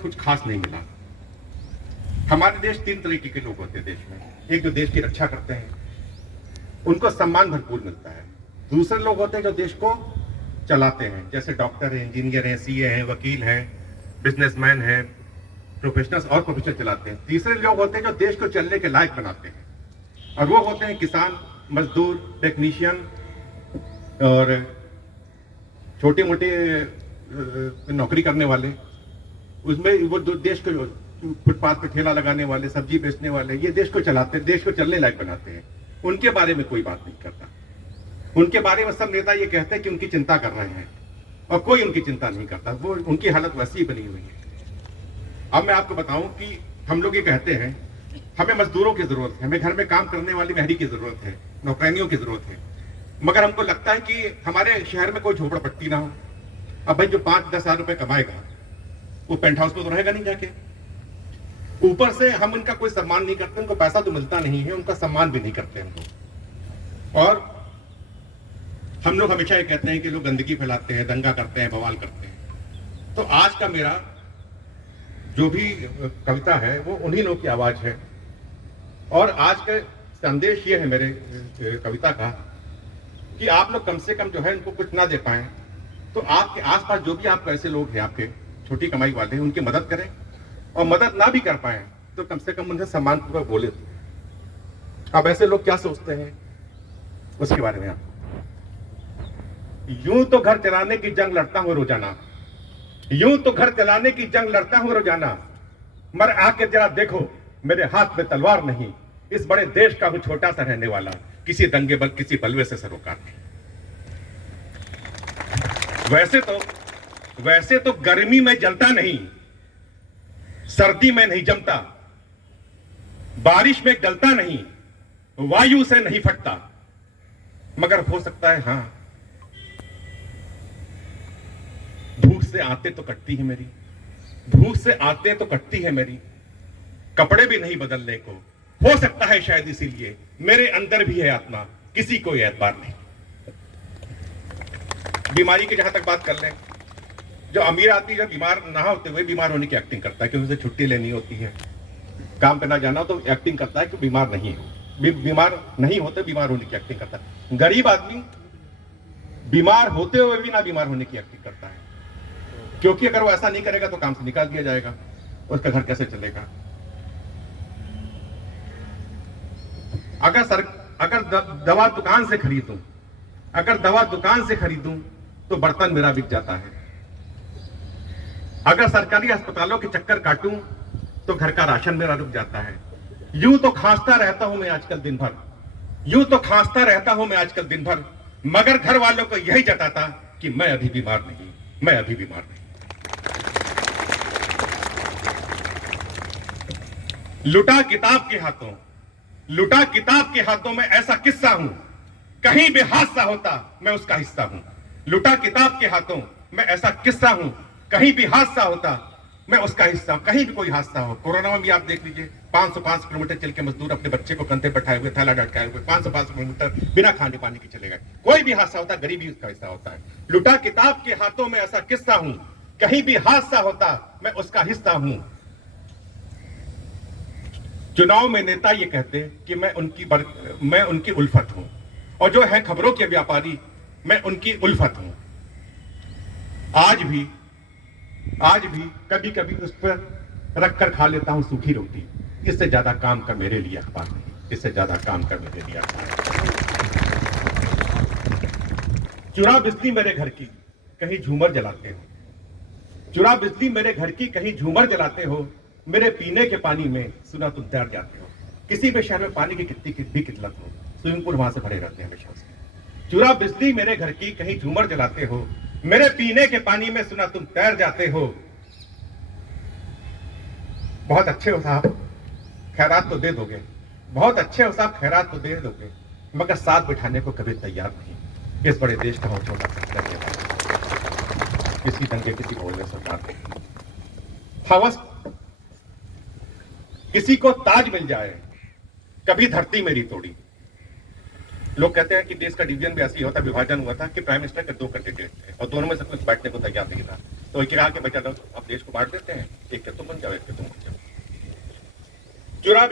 कुछ खास नहीं मिला। हमारे देश 3 तरीके के लोग होते हैं देश में। एक जो देश की रक्षा करते हैं, उनको सम्मान भरपूर मिलता है। दूसरे लोग होते हैं जो देश को चलाते हैं, जैसे डॉक्टर हैं, इंजीनियर हैं, सीए हैं, वकील हैं, बिजनेसमैन हैं, प्रोफेशनल्स और प्रोफेशनल चलाते हैं। तीसरे लोग होते हैं जो देश को चलने के लायक बनाते हैं, और वो होते हैं किसान, मजदूर, टेक्नीशियन और छोटे मोटे नौकरी करने वाले। उसमें वो देश को फुटपाथ पे ठेला लगाने वाले, सब्जी बेचने वाले, ये देश को चलाते हैं, देश को चलने लायक बनाते हैं। उनके बारे में कोई बात नहीं करता। उनके बारे में सब नेता ये कहते हैं कि उनकी चिंता कर रहे हैं, और कोई उनकी चिंता नहीं करता। वो उनकी हालत वैसी ही बनी हुई है। अब मैं आपको बताऊं कि हम लोग ये कहते हैं हमें मजदूरों की जरूरत है, हमें घर में काम करने वाली महरी की जरूरत है, नौकरानियों की जरूरत है, मगर हमको लगता है कि हमारे शहर में कोई झोपड़पट्टी ना हो। अब भाई जो 5-10 हजार रुपए कमाएगा वो पेंट हाउस में तो रहेगा नहीं जाके। ऊपर से हम उनका कोई सम्मान नहीं करते, उनको पैसा तो मिलता नहीं है, उनका सम्मान भी नहीं करते हमको। और हम लोग हमेशा ये कहते हैं कि लोग गंदगी फैलाते हैं, दंगा करते हैं, बवाल करते हैं। तो आज का मेरा जो भी कविता है वो उन्हीं लोग की आवाज है। और आज का संदेश ये है मेरे कविता का कि आप लोग कम से कम जो है इनको कुछ ना दे पाए तो आपके आसपास जो भी आप ऐसे लोग हैं, आपके छोटी कमाई वाले हैं, उनकी मदद करें, और मदद ना भी कर पाए तो कम से कम उनसे सम्मानपूर्वक बोले। अब ऐसे लोग क्या सोचते हैं उसके बारे में आप। यूं तो घर चलाने की जंग लड़ता हूं रोजाना, यूं तो घर चलाने की जंग लड़ता हूं रोजाना, मगर आके जरा देखो मेरे हाथ में तलवार नहीं, इस बड़े देश का हूं छोटा सा रहने वाला, किसी दंगे बल किसी बलवे से सरोकार नहीं। वैसे तो गर्मी में जलता नहीं, सर्दी में नहीं जमता, बारिश में गलता नहीं, वायु से नहीं फटता, मगर हो सकता है हां भूख से आते तो कटती है मेरी, भूख से आते तो कटती है मेरी, कपड़े भी नहीं बदलने को, हो सकता है शायद इसीलिए मेरे अंदर भी है आत्मा, किसी को एतबार नहीं। बीमारी की जहां तक बात कर लें, जो अमीर आदमी जब बीमार ना होते हुए बीमार होने की एक्टिंग करता है क्योंकि उसे छुट्टी लेनी होती है, काम पे ना जाना, तो एक्टिंग करता है कि बीमार नहीं हो, बीमार नहीं होते बीमार होने की एक्टिंग करता है। गरीब आदमी बीमार होते हुए भी ना बीमार होने की एक्टिंग करता है, क्योंकि अगर वो ऐसा नहीं करेगा तो काम से निकाल दिया जाएगा, उसका घर कैसे चलेगा। अगर दवा दुकान से खरीदूं, अगर दवा दुकान से खरीदूं तो बर्तन मेरा बिक जाता है, अगर सरकारी अस्पतालों के चक्कर काटूं तो घर का राशन मेरा रुक जाता है। यूं तो खांसता रहता हूं मैं आजकल दिन भर, यूं तो खांसता रहता हूं मैं आजकल दिन भर, मगर घर वालों को यही जताता कि मैं अभी बीमार नहीं, मैं अभी बीमार नहीं। लुटा किताब के हाथों, लुटा किताब के हाथों में ऐसा किस्सा हूं, कहीं भी हादसा होता मैं उसका हिस्सा हूं। लुटा किताब के हाथों में ऐसा किस्सा हूं, कहीं भी हादसा होता मैं उसका हिस्सा हूं। कहीं भी कोई हादसा हो, कोरोना में भी आप देख लीजिए 505 किलोमीटर चल के मजदूर अपने बच्चे को कंधे बैठाए हुए, थैला लटकाए हुए 505 किलोमीटर बिना खाने पानी के चले गए। कोई भी हादसा होता, गरीबी उसका हिस्सा होता है। लुटा किताब के हाथों में ऐसा किस्सा हूं, कहीं भी हादसा होता मैं उसका हिस्सा हूं। चुनाव में नेता ये कहते कि मैं उनकी उल्फत हूं, और जो है खबरों के व्यापारी मैं उनकी उल्फत हूं। आज भी कभी कभी उस पर रख कर खा लेता हूं सूखी रोटी, इससे ज्यादा काम का मेरे लिए अखबार नहीं, इससे ज्यादा काम का मेरे लिए अखबार। चुरा बिजली मेरे घर की कहीं झूमर जलाते हो, चुरा बिजली मेरे घर की कहीं झूमर जलाते हो, मेरे पीने के पानी में सुना तुम तैर जाते हो। किसी भी शहर में पानी की कितनी भी किल्लत हो, स्विमिंग पूल वहां से भरे रहते हैं हमेशा से। चुरा बिजली मेरे घर की कहीं झूमर जलाते हो, मेरे पीने के पानी में सुना तुम तैर जाते हो। बहुत अच्छे हो साहब, खैरात तो दे दोगे, बहुत अच्छे हो साहब, खैरात तो दे दोगे, मगर साथ बिठाने को कभी तैयार नहीं। इस बड़े देश का हो छोटा सा, किसी दंगे किसी बोलने सरकार नहीं। हवस किसी को ताज मिल जाए, कभी धरती मेरी तोड़ी। लोग कहते हैं कि देश का डिवीजन भी ऐसी होता, विभाजन हुआ था कि प्राइम मिनिस्टर के 2 कैंडिडेट थे और दोनों में से कुछ बैठने को तैयार नहीं था। तो एक कहा कि भाई चलो अब देश को बांट देते हैं, एक के तुम बन जाओ, एक के तुम बन जाओ। चुनाव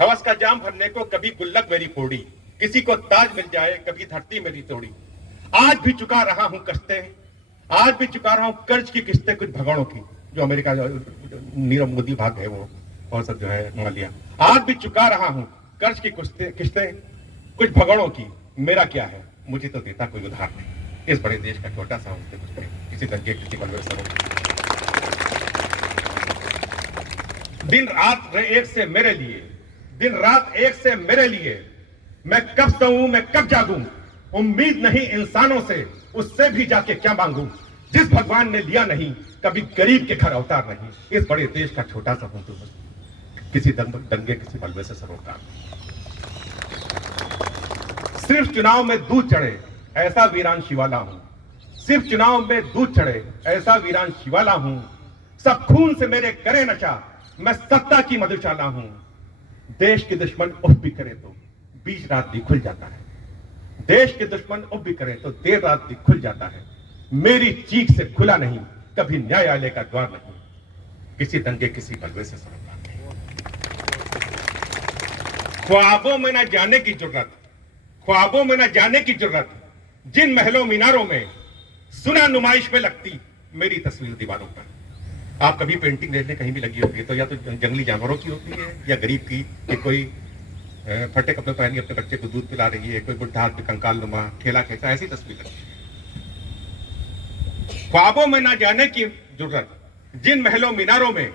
हवस का जाम भरने को कभी गुल्लक मेरी फोड़ी, किसी को ताज मिल जाए कभी धरती मेरी तोड़ी। आज भी चुका रहा हूं किस्तें, आज भी चुका रहा हूं कर्ज की किस्तें कुछ भगवानों की, जो अमेरिका नीरव मोदी भाग गए वो और सब जो है मालिया। आज भी चुका रहा हूं कर्ज की किस्तें कुछ भगवानों की, मेरा क्या है मुझे तो देता कोई उधार नहीं। इस बड़े देश का छोटा सा उससे कुछ नहीं, किसी दंगे किसी बलवे सरों। दिन रात एक से मेरे लिए, दिन रात एक से मेरे लिए, मैं कब सोऊं मैं कब जागूं, उम्मीद नहीं इंसानों से, उससे भी जाके क्या मांगूं। जिस भगवान ने लिया नहीं कभी गरीब के घर अवतार नहीं। इस बड़े देश का छोटा सा हूं तो किसी दंगे किसी बलवे से सरोकार। सिर्फ चुनाव में दूध चढ़े ऐसा वीरान शिवाला हूं, सिर्फ चुनाव में दूध चढ़े ऐसा वीरान शिवाला हूं। सब खून से मेरे करे नशा, मैं सत्ता की मधुशाला हूं। देश के दुश्मन उफ भी करे तो बीच रात भी खुल जाता है, देश के दुश्मन उफ भी करे तो देर रात भी खुल जाता है। मेरी चीख से खुला नहीं कभी न्यायालय का द्वार नहीं, किसी दंगे किसी बलवे से सरोकार नहीं। ख्वाबों में न जाने की जरूरत, ख्वाबों में न जाने की जरूरत, जिन महलों मीनारों में सुना नुमाइश में लगती मेरी तस्वीर दीवारों पर। आप कभी पेंटिंग देखने कहीं भी लगी होगी तो या तो जंगली जानवरों की होती है या गरीब की, कि कोई फटे कपड़े पहन के अपने बच्चे को दूध पिला रही है, कोई बुढ़ा आदमी कंकाल नुमा ठेला खींचा, ऐसी तस्वीर लगती है। ख्वाबों में ना जाने की जरूरत, जिन महलों मीनारों में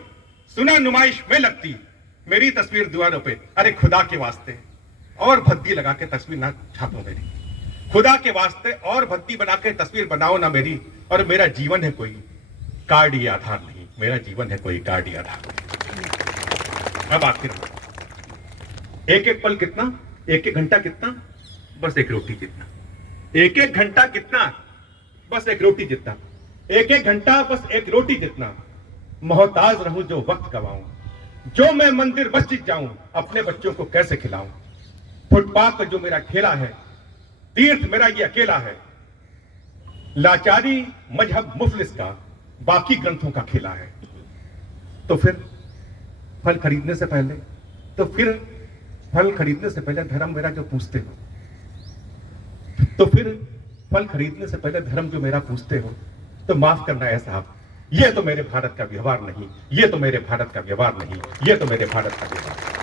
सुना नुमाइश में लगती मेरी तस्वीर दीवारों पे। अरे खुदा के वास्ते और भद्दी लगा के तस्वीर ना छापो मेरी, खुदा के वास्ते और भद्दी बना के तस्वीर बनाओ ना मेरी। और मेरा जीवन है कोई कार्ड या आधार नहीं, मेरा जीवन है कोई कार्ड या आधार नहीं। अब आखिर एक एक पल कितना, एक एक घंटा कितना, बस एक रोटी जितना। एक एक घंटा कितना, बस एक रोटी जितना। एक एक घंटा बस एक रोटी जितना। मोहताज रहूं जो वक्त गवाऊं, जो मैं मंदिर मस्जिद जाऊं, अपने बच्चों को कैसे खिलाऊं। फुटपाथ पर जो मेरा ठेला है, तीर्थ मेरा ये अकेला है। लाचारी मजहब मुफलिस का, बाकी ग्रंथों का खेला है। तो फिर फल खरीदने से पहले, तो फिर फल खरीदने से पहले धर्म मेरा जो पूछते हो, तो फिर फल खरीदने से पहले धर्म जो मेरा पूछते हो, तो माफ करना है साहब, ये तो मेरे भारत का व्यवहार नहीं, ये तो मेरे भारत का व्यवहार नहीं, ये तो मेरे भारत का व्यवहार।